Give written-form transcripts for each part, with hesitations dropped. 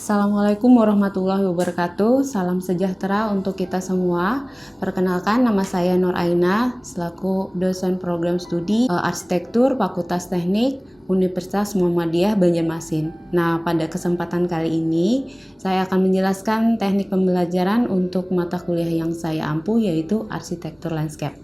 Assalamualaikum warahmatullahi wabarakatuh. Salam sejahtera untuk kita semua. Perkenalkan, nama saya Nur Aina selaku dosen program studi Arsitektur Fakultas Teknik Universitas Muhammadiyah Banjarmasin. Nah, pada kesempatan kali ini saya akan menjelaskan teknik pembelajaran untuk mata kuliah yang saya ampu, yaitu Arsitektur Landscape.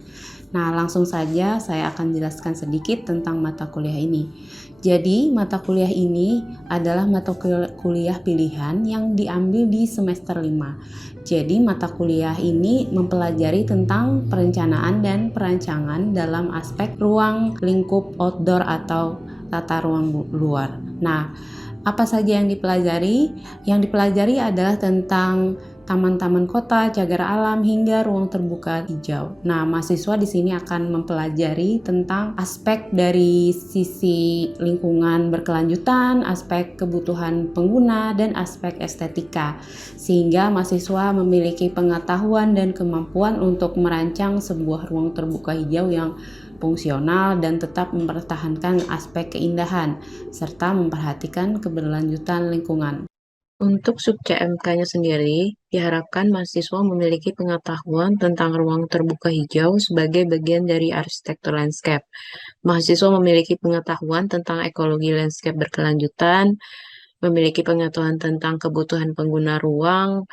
Nah, langsung saja saya akan jelaskan sedikit tentang mata kuliah ini. Jadi, mata kuliah ini adalah mata kuliah pilihan yang diambil di semester 5. Jadi, mata kuliah ini mempelajari tentang perencanaan dan perancangan dalam aspek ruang lingkup outdoor atau tata ruang luar. Nah, apa saja yang dipelajari? Yang dipelajari adalah tentang taman-taman kota, cagar alam, hingga ruang terbuka hijau. Nah, mahasiswa di sini akan mempelajari tentang aspek dari sisi lingkungan berkelanjutan, aspek kebutuhan pengguna, dan aspek estetika. Sehingga mahasiswa memiliki pengetahuan dan kemampuan untuk merancang sebuah ruang terbuka hijau yang fungsional dan tetap mempertahankan aspek keindahan serta memperhatikan keberlanjutan lingkungan. Untuk sub CMK-nya sendiri, diharapkan mahasiswa memiliki pengetahuan tentang ruang terbuka hijau sebagai bagian dari arsitektur landscape. Mahasiswa memiliki pengetahuan tentang ekologi landscape berkelanjutan, memiliki pengetahuan tentang kebutuhan pengguna ruang,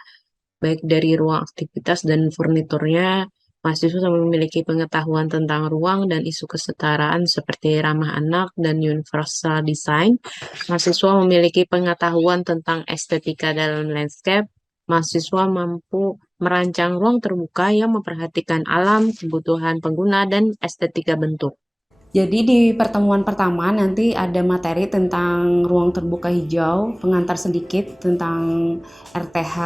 baik dari ruang aktivitas dan furniturnya. Mahasiswa memiliki pengetahuan tentang ruang dan isu kesetaraan seperti ramah anak dan universal design. Mahasiswa memiliki pengetahuan tentang estetika dalam landscape. Mahasiswa mampu merancang ruang terbuka yang memperhatikan alam, kebutuhan pengguna, dan estetika bentuk. Jadi di pertemuan pertama nanti ada materi tentang ruang terbuka hijau, pengantar sedikit tentang RTH.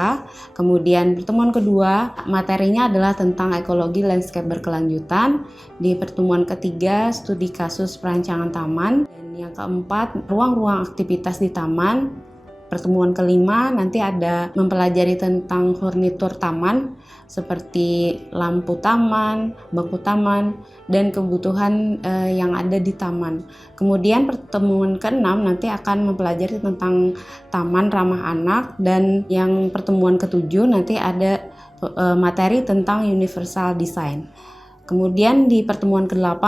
Kemudian pertemuan kedua materinya adalah tentang ekologi landscape berkelanjutan. Di pertemuan ketiga studi kasus perancangan taman. Dan yang keempat ruang-ruang aktivitas di taman. Pertemuan kelima nanti ada mempelajari tentang furnitur taman seperti lampu taman, bangku taman, dan kebutuhan yang ada di taman. Kemudian pertemuan keenam nanti akan mempelajari tentang taman ramah anak, dan yang pertemuan ketujuh nanti ada materi tentang universal design. Kemudian di pertemuan ke-8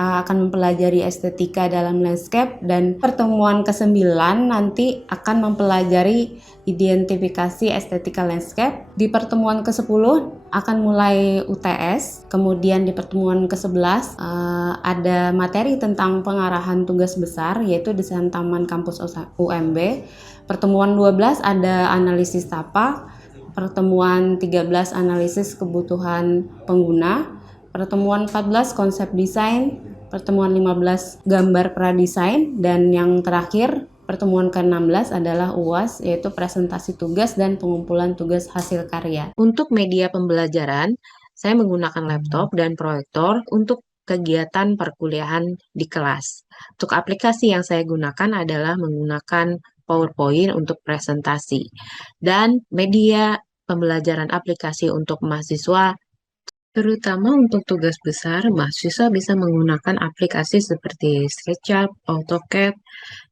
akan mempelajari estetika dalam landscape, dan pertemuan ke-9 nanti akan mempelajari identifikasi estetika landscape. Di pertemuan ke-10 akan mulai UTS. Kemudian di pertemuan ke-11 ada materi tentang pengarahan tugas besar, yaitu desain taman kampus UMB. Pertemuan 12 ada analisis tapak. Pertemuan 13 analisis kebutuhan pengguna. Pertemuan 14 konsep desain, pertemuan 15 gambar pradesain, dan yang terakhir pertemuan ke-16 adalah UAS, yaitu presentasi tugas dan pengumpulan tugas hasil karya. Untuk media pembelajaran, saya menggunakan laptop dan proyektor untuk kegiatan perkuliahan di kelas. Untuk aplikasi yang saya gunakan adalah menggunakan PowerPoint untuk presentasi. Dan media pembelajaran aplikasi untuk mahasiswa, terutama untuk tugas besar, mahasiswa bisa menggunakan aplikasi seperti SketchUp, AutoCAD,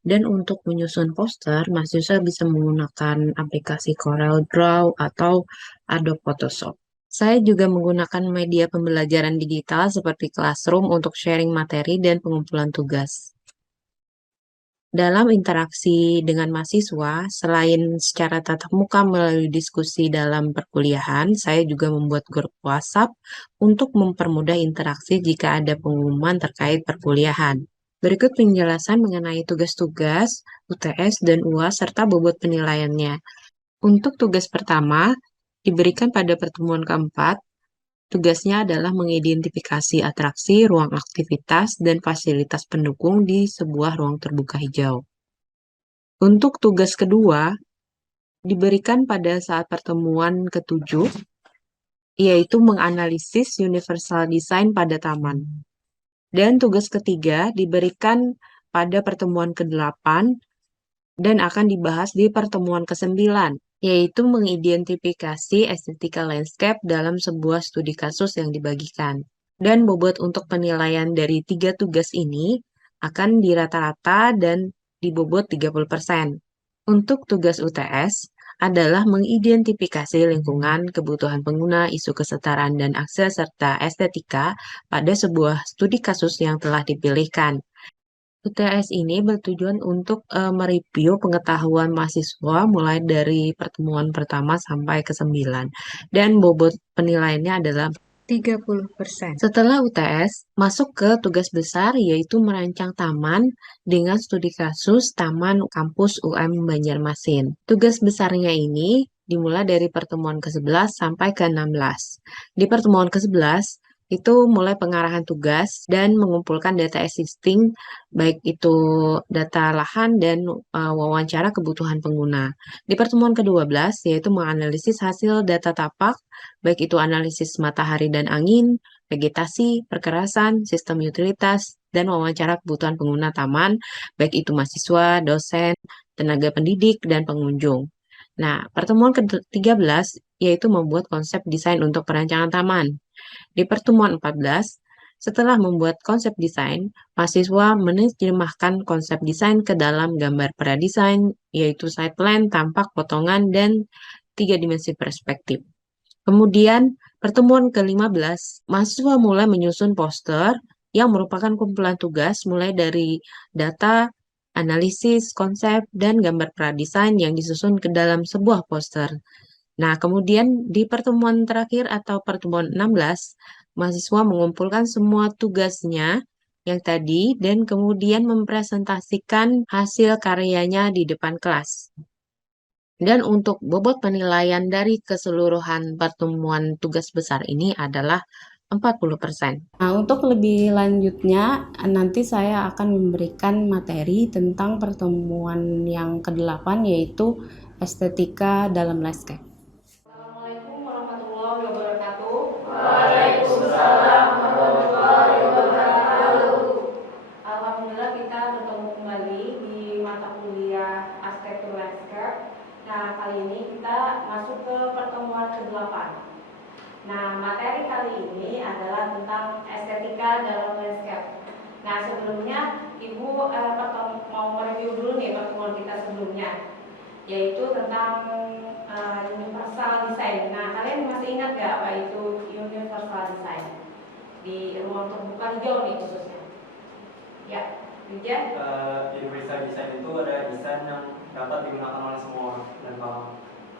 dan untuk menyusun poster, mahasiswa bisa menggunakan aplikasi CorelDRAW atau Adobe Photoshop. Saya juga menggunakan media pembelajaran digital seperti Classroom untuk sharing materi dan pengumpulan tugas. Dalam interaksi dengan mahasiswa, selain secara tatap muka melalui diskusi dalam perkuliahan, saya juga membuat grup WhatsApp untuk mempermudah interaksi jika ada pengumuman terkait perkuliahan. Berikut penjelasan mengenai tugas-tugas, UTS, dan UAS serta bobot penilaiannya. Untuk tugas pertama, diberikan pada pertemuan keempat. Tugasnya adalah mengidentifikasi atraksi, ruang aktivitas, dan fasilitas pendukung di sebuah ruang terbuka hijau. Untuk tugas kedua, diberikan pada saat pertemuan ketujuh, yaitu menganalisis universal design pada taman. Dan tugas ketiga diberikan pada pertemuan ke-8 dan akan dibahas di pertemuan ke-9, yaitu mengidentifikasi estetika landscape dalam sebuah studi kasus yang dibagikan. Dan bobot untuk penilaian dari 3 tugas ini akan dirata-rata dan dibobot 30%. Untuk tugas UTS adalah mengidentifikasi lingkungan, kebutuhan pengguna, isu kesetaraan dan akses, serta estetika pada sebuah studi kasus yang telah dipilihkan. UTS ini bertujuan untuk mereview pengetahuan mahasiswa mulai dari pertemuan pertama sampai ke-9 dan bobot penilaiannya adalah 30%. Setelah UTS, masuk ke tugas besar yaitu merancang taman dengan studi kasus Taman Kampus UM Banjarmasin. Tugas besarnya ini dimulai dari pertemuan ke-11 sampai ke-16. Di pertemuan ke-11, itu mulai pengarahan tugas dan mengumpulkan data existing, baik itu data lahan dan wawancara kebutuhan pengguna. Di pertemuan ke-12, yaitu menganalisis hasil data tapak, baik itu analisis matahari dan angin, vegetasi, perkerasan, sistem utilitas, dan wawancara kebutuhan pengguna taman, baik itu mahasiswa, dosen, tenaga pendidik, dan pengunjung. Nah, pertemuan ke-13 yaitu membuat konsep desain untuk perancangan taman. Di pertemuan 14, setelah membuat konsep desain, mahasiswa menerjemahkan konsep desain ke dalam gambar pradesain, yaitu side plan, tampak, potongan, dan 3 dimensi perspektif. Kemudian, pertemuan ke-15, mahasiswa mulai menyusun poster yang merupakan kumpulan tugas mulai dari data, analisis, konsep, dan gambar pradesain yang disusun ke dalam sebuah poster. Nah, kemudian di pertemuan terakhir atau pertemuan 16, mahasiswa mengumpulkan semua tugasnya yang tadi dan kemudian mempresentasikan hasil karyanya di depan kelas. Dan untuk bobot penilaian dari keseluruhan pertemuan tugas besar ini adalah 40%. Nah, untuk lebih lanjutnya, nanti saya akan memberikan materi tentang pertemuan yang ke-8 yaitu estetika dalam landscape. Assalamualaikum warahmatullahi wabarakatuh. Waalaikumsalam warahmatullahi wabarakatuh. Alhamdulillah kita bertemu kembali di mata kuliah arsitektur landscape. Nah, kali ini kita masuk ke pertemuan ke-8. Nah, materi kali ini adalah tentang estetika dalam landscape. Nah, sebelumnya Ibu mau mereview dulu nih pertemuan kita sebelumnya, yaitu tentang universal design. Nah, kalian masih ingat gak apa itu universal design? Di ruang terbuka hijau nih khususnya. Ya, Rijan? Universal design itu ada desain yang dapat digunakan oleh semua orang dan kalangan.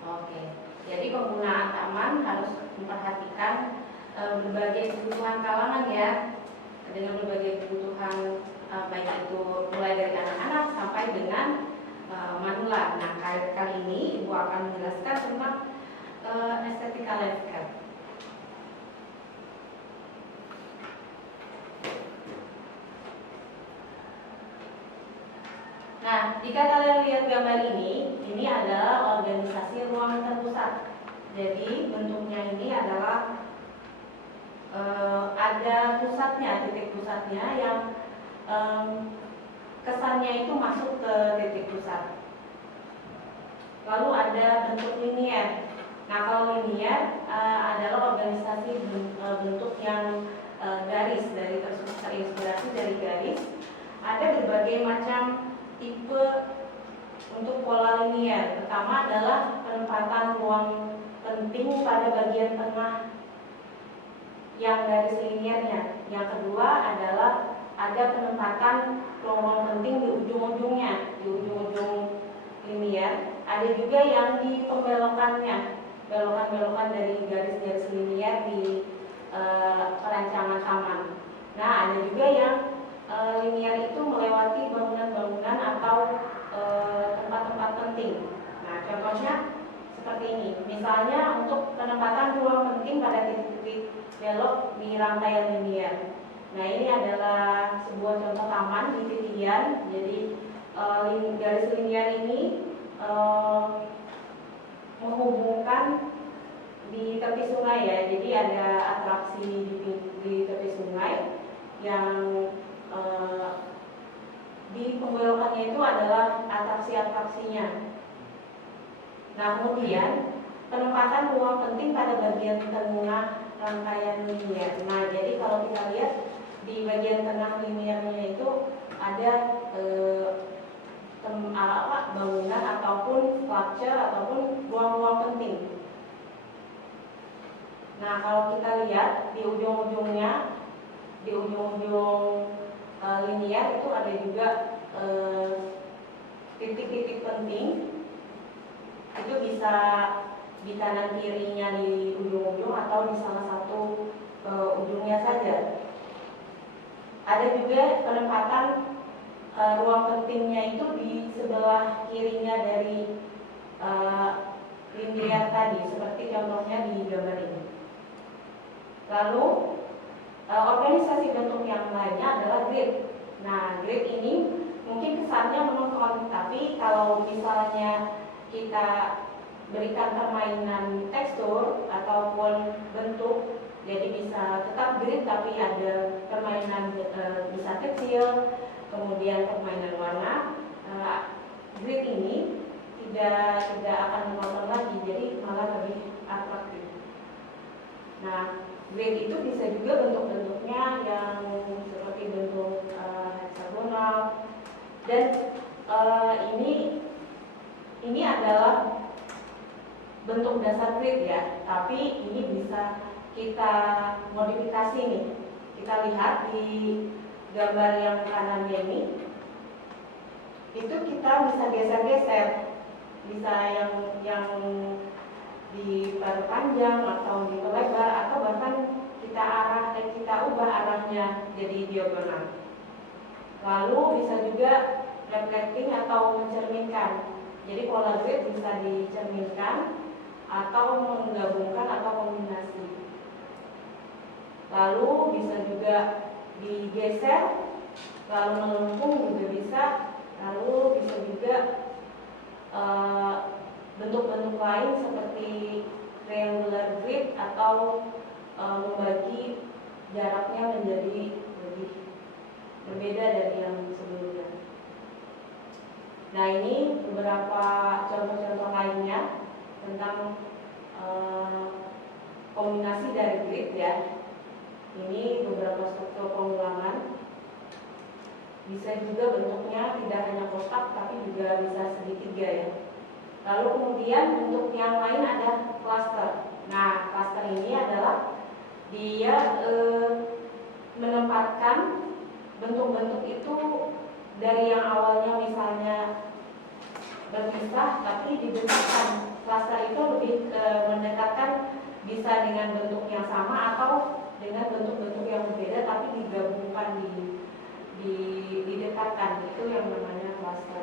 Oke, jadi penggunaan taman harus memperhatikan berbagai kebutuhan kalangan ya, dengan berbagai kebutuhan baik itu mulai dari anak-anak sampai dengan manula. Nah, kali ini Ibu akan menjelaskan tentang estetika landscape. Nah, jika kalian lihat gambar ini adalah organisasi ruang terpusat. Jadi bentuknya ini adalah ada pusatnya, titik pusatnya yang kesannya itu masuk ke titik pusat. Lalu ada bentuk linier. Nah, kalau linier adalah organisasi bentuk yang garis, dari terinspirasi dari garis. Ada berbagai macam tipe untuk pola linier. Pertama adalah penempatan ruang penting pada bagian tengah yang garis liniernya. Yang kedua adalah ada penempatan ruang penting di ujung-ujungnya, di ujung-ujung linier. Ada juga yang di pembelokannya, belokan-belokan dari garis-garis linier di perancangan taman. Nah, ada juga yang linier itu melewati bangunan-bangunan atau tempat-tempat penting. Nah, contohnya seperti ini. Misalnya untuk penempatan ruang penting pada titik-titik belok di rangkaian linier. Nah, ini adalah sebuah contoh taman di Titian. Jadi garis linier ini menghubungkan di tepi sungai ya. Jadi ada atraksi di tepi sungai yang di pembelokannya itu adalah atraksi-atraksinya. Nah, kemudian penempatan ruang penting pada bagian tengah rangkaian linier. Nah, jadi kalau kita lihat di bagian tengah liniernya itu ada bangunan ataupun structure ataupun ruang-ruang penting. Nah, kalau kita lihat di ujung-ujungnya, di ujung-ujung linear itu ada juga titik-titik penting. Itu bisa di kanan kirinya di ujung-ujung atau di salah satu ujungnya saja. Ada juga penempatan ruang pentingnya itu di sebelah kirinya dari linear tadi, seperti contohnya di gambar ini. Lalu organisasi bentuk yang lainnya adalah grid. Nah, grid ini mungkin kesannya monoton, tapi kalau misalnya kita berikan permainan tekstur ataupun bentuk, jadi bisa tetap grid tapi ada permainan bisa kecil, kemudian permainan warna. Grid ini tidak akan monoton lagi, jadi malah lebih atraktif. Nah, grid itu bisa juga bentuk-bentuknya yang seperti bentuk heksagonal, dan ini adalah bentuk dasar grid ya, tapi ini bisa kita modifikasi nih. Kita lihat di gambar yang kanannya ini, itu kita bisa geser-geser, bisa yang diperpanjang atau diperlebar, atau bahkan kita ubah arahnya jadi diagonal. Lalu bisa juga reflecting atau mencerminkan. Jadi pola grid bisa dicerminkan atau menggabungkan atau kombinasi. Lalu bisa juga digeser, lalu melengkung juga bisa. Lalu bisa juga bentuk-bentuk lain seperti triangular grid atau membagi jaraknya menjadi lebih berbeda dari yang sebelumnya. Nah, ini beberapa contoh-contoh lainnya tentang kombinasi dari grid ya. Ini beberapa struktur pengulangan. Bisa juga bentuknya tidak hanya kotak tapi juga bisa segitiga ya. Lalu kemudian bentuk yang lain ada cluster. Nah, cluster ini adalah dia menempatkan bentuk-bentuk itu dari yang awalnya misalnya berpisah tapi didekatkan. Cluster itu lebih mendekatkan bisa dengan bentuk yang sama atau dengan bentuk-bentuk yang berbeda tapi digabungkan didekatkan, itu yang namanya cluster.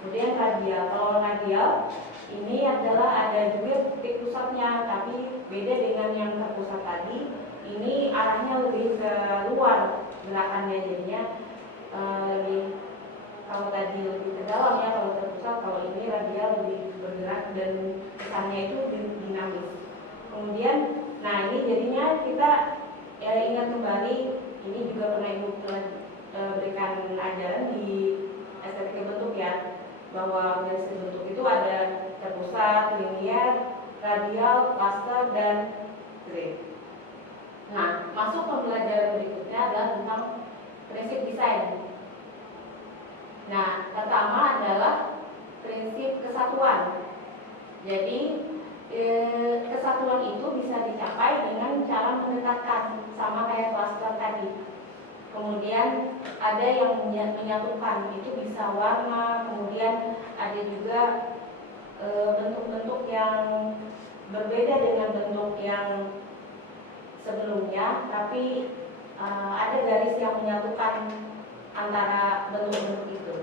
Kemudian radial. Kalau radial ini adalah ada juga titik pusatnya tapi beda dengan yang terpusat tadi. Ini arahnya lebih ke luar gerakannya, jadinya lebih, kalau tadi lebih ke dalam ya, kalau terpusat. Kalau ini radial lebih bergerak dan kesannya itu dinamis. Kemudian, nah ini jadinya kita ingat kembali, ini juga pernah Ibu berikan ajaran di estetika bentuk ya, bahwa organisasi bentuk itu ada terpusat, linear, radial, cluster, dan grid. Nah, masuk pembelajaran berikutnya adalah tentang prinsip desain. Nah, pertama adalah prinsip kesatuan. Jadi kesatuan itu bisa dicapai dengan cara mendekatkan, sama kayak cluster tadi. Kemudian ada yang menyatukan, itu bisa warna. Kemudian ada juga bentuk-bentuk yang berbeda dengan bentuk yang sebelumnya, tapi ada garis yang menyatukan antara bentuk-bentuk itu.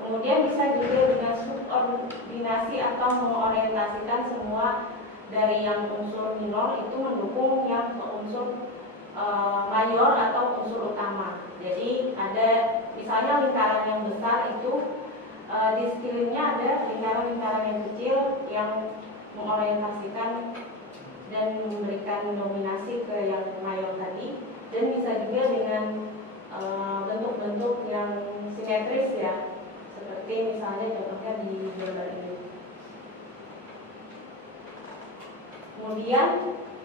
Kemudian bisa juga dengan subordinasi atau mengorientasikan semua dari yang unsur minor itu mendukung yang unsur mayor atau unsur utama. Jadi ada misalnya lingkaran yang besar itu di sekelilingnya ada lingkaran-lingkaran yang kecil yang mengorientasikan dan memberikan dominasi ke yang mayor tadi. Dan bisa juga dengan bentuk-bentuk yang simetris ya, seperti misalnya contohnya di gambar ini. Kemudian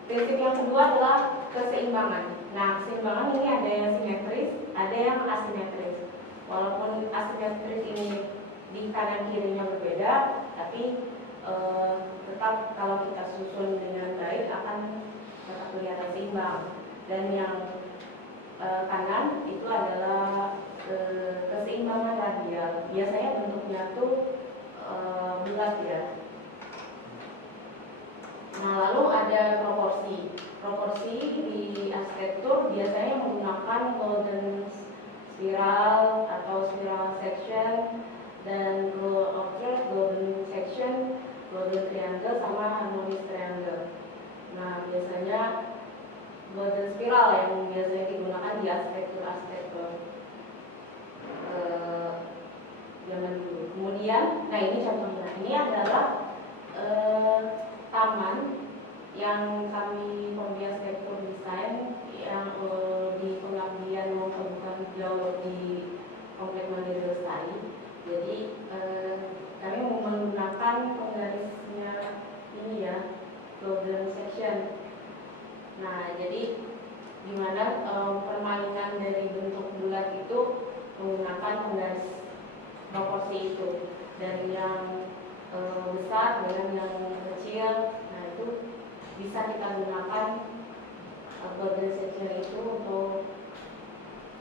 prinsip yang kedua adalah keseimbangan. Nah, keseimbangan ini ada yang simetris, ada yang asimetris. walaupun asimetris ini di kanan kirinya berbeda, tapi tetap kalau kita susun dengan baik akan tetap kelihatan seimbang. Dan yang kanan itu adalah keseimbangan radial. Biasanya bentuknya tuh bulat ya. Nah, lalu ada proporsi. Proporsi di arsitektur biasanya menggunakan golden spiral atau spiral section, dan rule of thirds, golden section, golden triangle, sama harmonious triangle. Nah, biasanya golden spiral yang biasanya digunakan di arsitektur zaman dulu. Kemudian, nah ini contohnya. Ini adalah taman yang kami Kombi Arsitektur Desain yang di pengabdian Ruang Terbuka Hijau di Komplek Mandiri Lestari. Jadi kami menggunakan penggarisnya ini ya, golden section. Nah, jadi dimana permainan dari bentuk bulat itu menggunakan penggaris proporsi itu, dari yang besar dengan yang kecil. Nah, itu bisa kita gunakan golden section itu untuk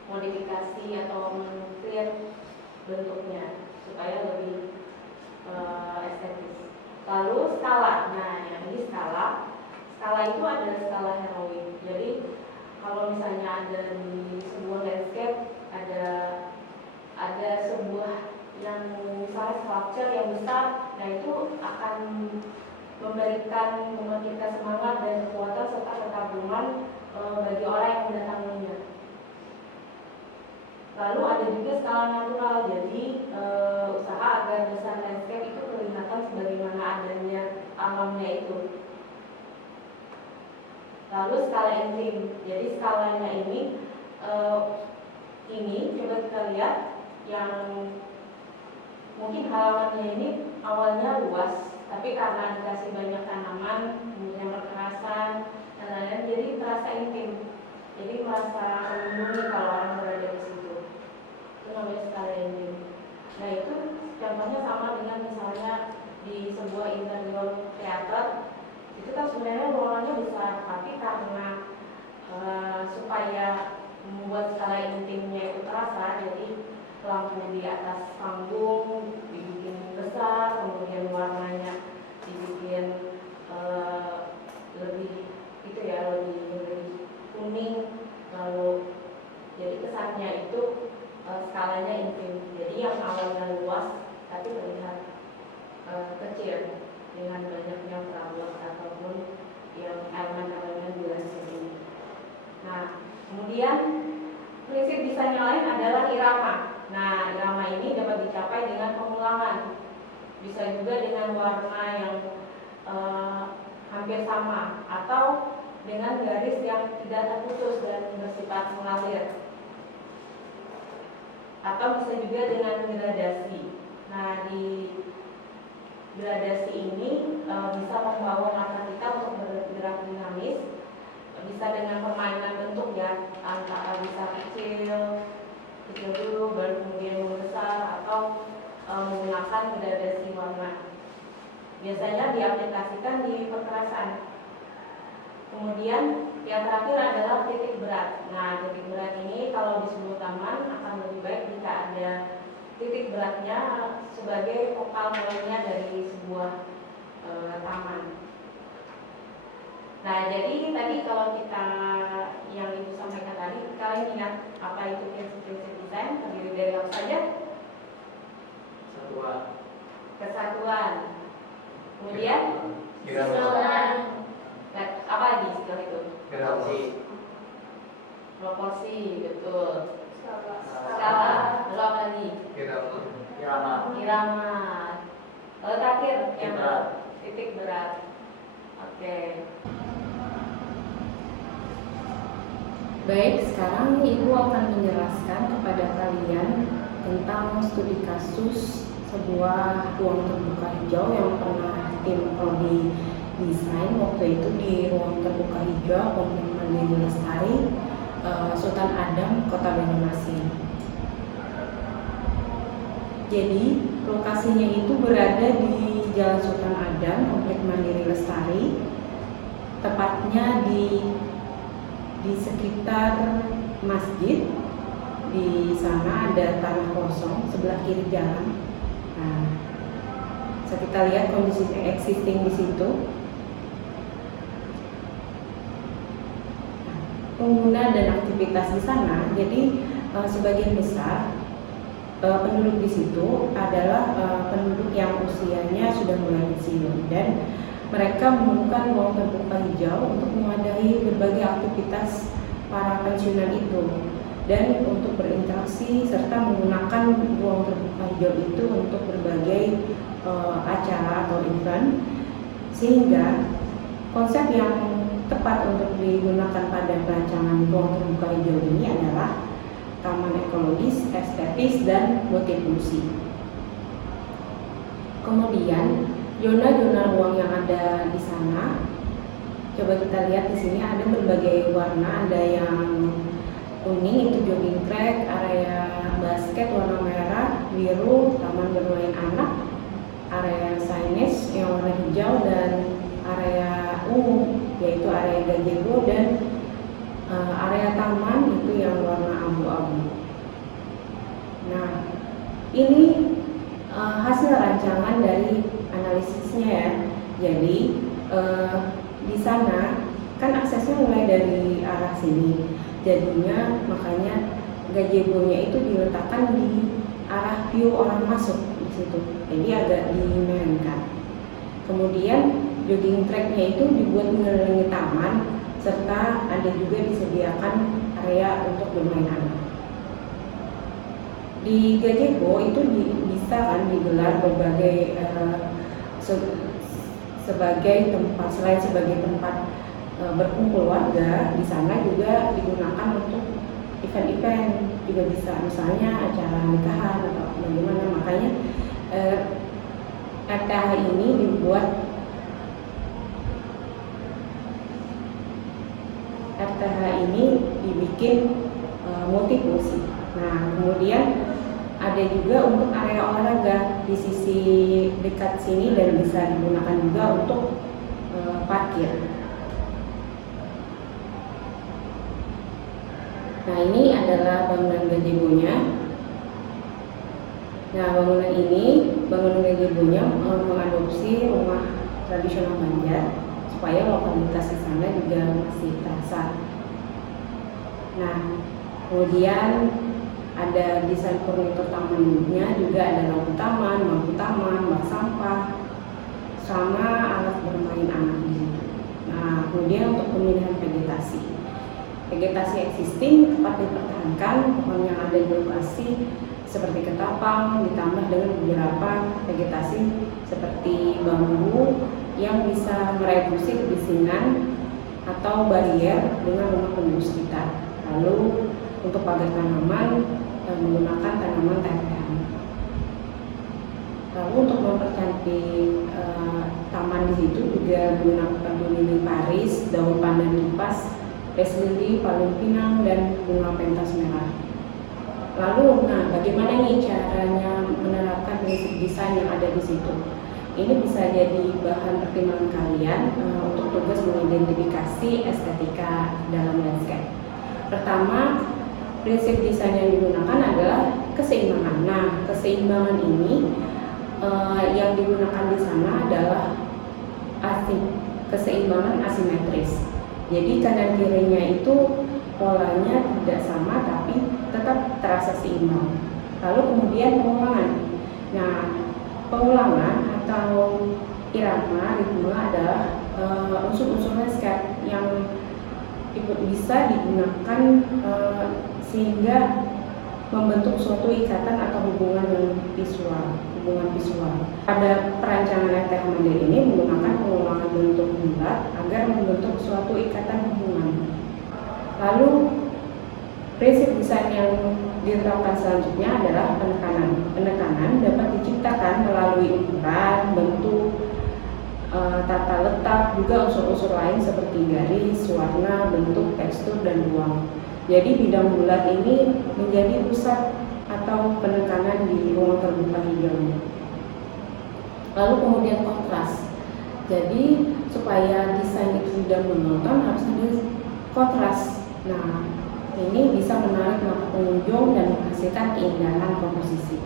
modifikasi atau men-clear bentuknya supaya lebih estetis. Lalu skala. Nah, yang ini skala. Skala itu ada skala heroik. Jadi kalau misalnya ada di sebuah landscape ada sebuah yang misalnya structure yang besar, nah itu akan memberikan semangat dan kekuatan serta kekaguman bagi orang yang mendatanginya. Lalu ada juga skala natural, jadi usaha agar desain landscape itu kelihatan sebagaimana adanya alamnya itu. Lalu skala intim, jadi skalanya ini coba kita lihat yang mungkin halamannya ini awalnya luas, tapi karena dikasih banyak tanaman, kemudian perkerasan dan lain-lain, jadi terasa intim. Jadi merasa melindungi kalau orang berada di situ. Itu namanya skala intim. Nah, itu contohnya sama dengan misalnya di sebuah interior teater, itu kan sebenarnya ruangannya besar, tapi karena supaya membuat skala intimnya itu terasa, jadi lampu di atas panggung dibikin besar, kemudian warnanya dibikin lebih kuning, lalu jadi kesannya itu skalanya intim. Jadi yang awalnya luas tapi terlihat kecil dengan banyaknya perawat ataupun yang elemen-elemen di landscape ini. Nah, kemudian prinsip desain yang lain adalah irama. Nah, irama ini dapat dicapai dengan pengulangan. Bisa juga dengan warna yang hampir sama, atau dengan garis yang tidak terputus dan bersifat mengalir, atau bisa juga dengan gradasi. Nah, di gradasi ini bisa membawa mata kita untuk bergerak dinamis, bisa dengan permainan bentuk ya, antara bisa kecil dulu, baru kemudian membesar, atau menggunakan gradasi warna. Biasanya diaplikasikan di perkerasan. Kemudian yang terakhir adalah titik berat. Nah, titik berat ini kalau di sebuah taman akan lebih baik jika ada titik beratnya sebagai focal pointnya dari sebuah taman. Nah, jadi tadi kalau kita yang Ibu sampaikan tadi, kalian ingat apa itu prinsip-prinsip desain? Terdiri dari apa saja? Kesatuan. Kemudian apa lagi setelah itu? Proporsi, betul. Skala, lalu apa lagi? Irama. Lalu terakhir yang titik berat. Oke. Baik, sekarang Ibu akan menjelaskan kepada kalian tentang studi kasus sebuah ruang terbuka hijau yang pernah tim prodi desain waktu itu di ruang terbuka hijau Komplek Mandiri Lestari, Sultan Adam, Kota Banjarmasin. Jadi lokasinya itu berada di Jalan Sultan Adam, Komplek Mandiri Lestari, tepatnya di sekitar masjid. Di sana ada tanah kosong sebelah kiri jalan. Nah, bisa kita lihat kondisi existing di situ. Pengguna dan aktivitas di sana, jadi sebagian besar penduduk di situ adalah penduduk yang usianya sudah mulai pensiun dan mereka memerlukan ruang terbuka hijau untuk mewadahi berbagai aktivitas para pensiunan itu dan untuk berinteraksi serta menggunakan ruang terbuka hijau itu untuk berbagai acara atau event, sehingga konsep yang tepat untuk digunakan pada perancangan ruang terbuka hijau ini adalah taman ekologis, estetis, dan multifungsi. Kemudian zona-zona ruang yang ada di sana, coba kita lihat di sini ada berbagai warna, ada yang kuning itu jogging track, area basket warna merah, biru, taman bermain anak, area signage yang warna hijau, dan area ungu yaitu area gazebo, dan area taman itu yang warna abu-abu. Nah, ini hasil rancangan dari analisisnya ya. Jadi di sana kan aksesnya mulai dari arah sini, jadinya makanya gazebo-nya itu diletakkan di arah view orang masuk di situ, jadi agak dimiringkan. Kemudian jogging track-nya itu dibuat mengelilingi taman, serta ada juga disediakan area untuk bermain anak. Di gazebo itu bisa kan digelar berbagai sebagai tempat, selain sebagai tempat berkumpul warga, di sana juga digunakan untuk event-event juga bisa, misalnya acara nikahan atau bagaimana. Makanya RTH ini dibikin multifungsi. Nah, kemudian ada juga untuk area olahraga di sisi dekat sini dan bisa digunakan juga untuk parkir. Nah, ini adalah bangunan gazebo-nya. Nah, bangunan gazebo-nya mengadopsi rumah tradisional Banjar supaya lokalitas di sana juga masih terasa. Nah, kemudian ada desain furnitur tamannya, juga ada lampu taman, bak sampah, sama alat bermain anak di situ. Nah, kemudian untuk pemilihan vegetasi existing tepat dipertahankan, pohon yang ada di lokasi seperti ketapang ditambah dengan beberapa vegetasi seperti bambu yang bisa mereduksi kebisingan atau barier dengan rumah penduduk sekitar. Lalu untuk pagar tanaman menggunakan tanaman tetean. Lalu untuk mempercantik taman di situ juga menggunakan lili Paris, daun pandan kipas, pes lili, palung pinang, dan bunga pentas merah. Lalu, bagaimana nih caranya menerapkan prinsip desain yang ada di situ? Ini bisa jadi bahan pertimbangan kalian untuk tugas mengidentifikasi estetika dalam landscape. Pertama, prinsip desain yang digunakan adalah keseimbangan. Nah, keseimbangan ini yang digunakan di sana adalah keseimbangan asimetris. Jadi kanan kirinya itu polanya tidak sama tapi tetap terasa seimbang. Lalu kemudian pengulangan. Nah, pengulangan atau irama ritme adalah unsur-unsur landscape yang bisa digunakan sehingga membentuk suatu ikatan atau hubungan visual. Pada perancangan RTH Mandiri ini menggunakan pengulangan bentuk bulat agar membentuk suatu ikatan hubungan. Lalu prinsip desain yang diterapkan selanjutnya adalah penekanan. Penekanan dapat diciptakan melalui ukuran, bentuk, tata letak, juga unsur-unsur lain seperti garis, warna, bentuk, tekstur, dan ruang. Jadi bidang bulat ini menjadi pusat atau penekanan di ruang terbuka hijau. Lalu kemudian kontras. Jadi supaya desain itu tidak monoton harus ada kontras. Nah, ini bisa menarik mata pengunjung dan menghasilkan keindahan komposisi.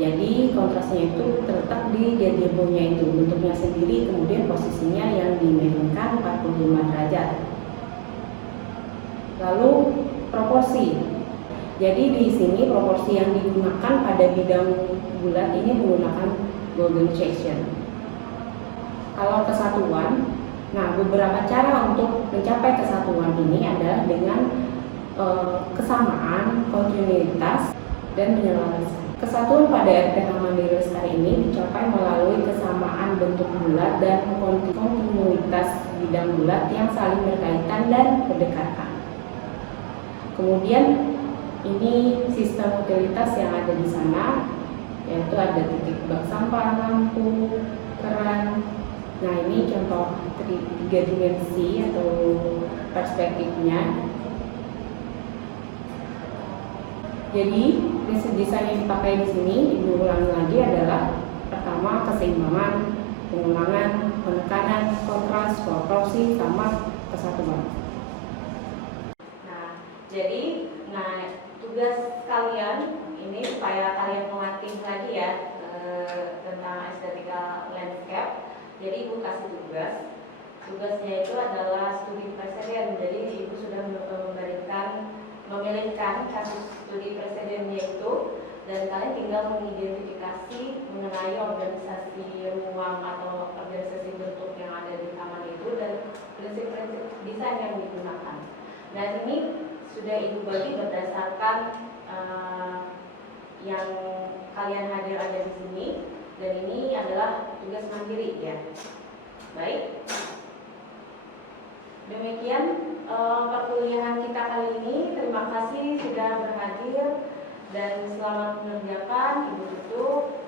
Jadi kontrasnya itu terletak di gazebo-nya itu, bentuknya sendiri, kemudian posisinya yang dimiringkan 45 derajat. Lalu proporsi. Jadi di sini proporsi yang digunakan pada bidang bulat ini menggunakan golden section. Kalau kesatuan, nah beberapa cara untuk mencapai kesatuan ini adalah dengan kesamaan, kontinuitas, dan penyelarasan. Kesatuan pada RTH Mandiri Lestari ini dicapai melalui kesamaan bentuk bulat dan kontinuitas bidang bulat yang saling berkaitan dan berdekatan. Kemudian ini sistem utilitas yang ada di sana, yaitu ada titik bak sampah, lampu, keran. Nah, ini contoh 3 dimensi atau perspektifnya. Jadi desain yang dipakai di sini, diulangi lagi adalah pertama keseimbangan, pengulangan, penekanan, kontras, proporsi, sama kesatuan. Jadi tugas kalian ini supaya kalian melatih lagi ya tentang estetika landscape. Jadi Ibu kasih tugasnya itu adalah studi preseden. Jadi Ibu sudah memilihkan kasus studi presidennya itu, dan kalian tinggal mengidentifikasi mengenai organisasi ruang atau organisasi bentuk yang ada di taman itu dan prinsip-prinsip desain yang digunakan. Dan ini sudah Ibu bagi berdasarkan yang kalian hadir ada di sini, dan ini adalah tugas mandiri ya. Baik, demikian perkuliahan kita kali ini. Terima kasih sudah berhadir dan selamat mengerjakan. Ibu tutup.